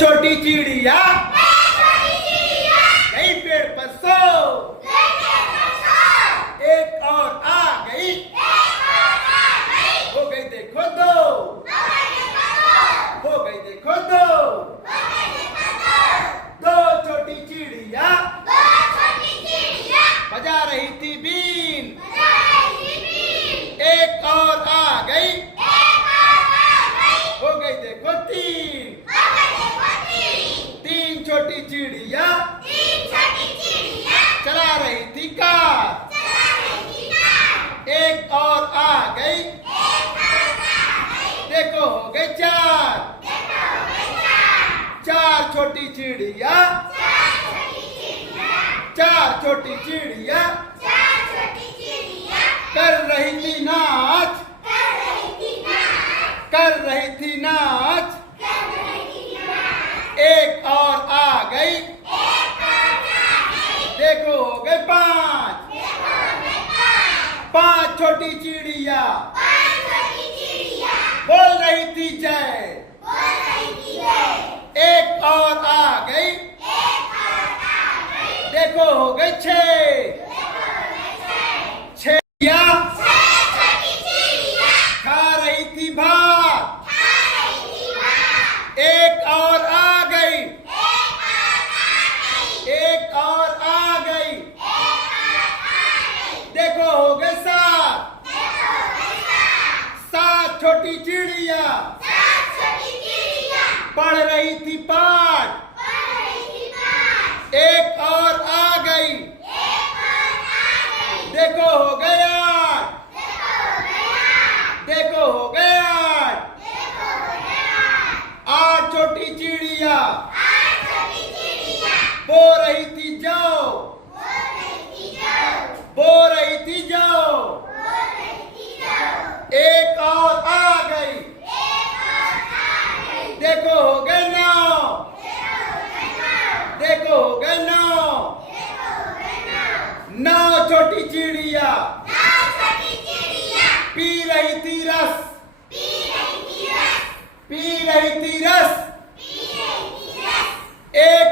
छोटी चिड़िया गई पेड़ पर सो, एक और आ गई, हो गई देखो दो, हो गई देखो दो, दो छोटी चिड़िया बजा रही थी बीन, एक और आ गई, हो गई देखो तीन, तीन छोटी चिड़िया चला रही थी कार, एक और आ गई, देखो हो गए चार, चार छोटी चिड़िया, चार छोटी चिड़िया कर रही थी नाच, कर रही थी नाच, एक और आ गई, देखो हो गए पांच, पांच छोटी चिड़िया बोल रही थी जय, एक और आ गई, देखो हो गए छह, छह खा रही थी भात, एक और आ गई, एक और आ गई, देखो हो गए सात, सात छोटी चिड़िया पढ़ रही थी पाठ, एक और आ गई, देखो हो गए आठ, देखो हो गए आठ, आठ छोटी चिड़िया बो रही थी जाओ, बो रही थी जाओ, एक और आ गई, देखो हो गए नौ, देखो हो गए नौ, नौ छोटी चिड़िया पी रही थी रस, पी रही थी रस, एक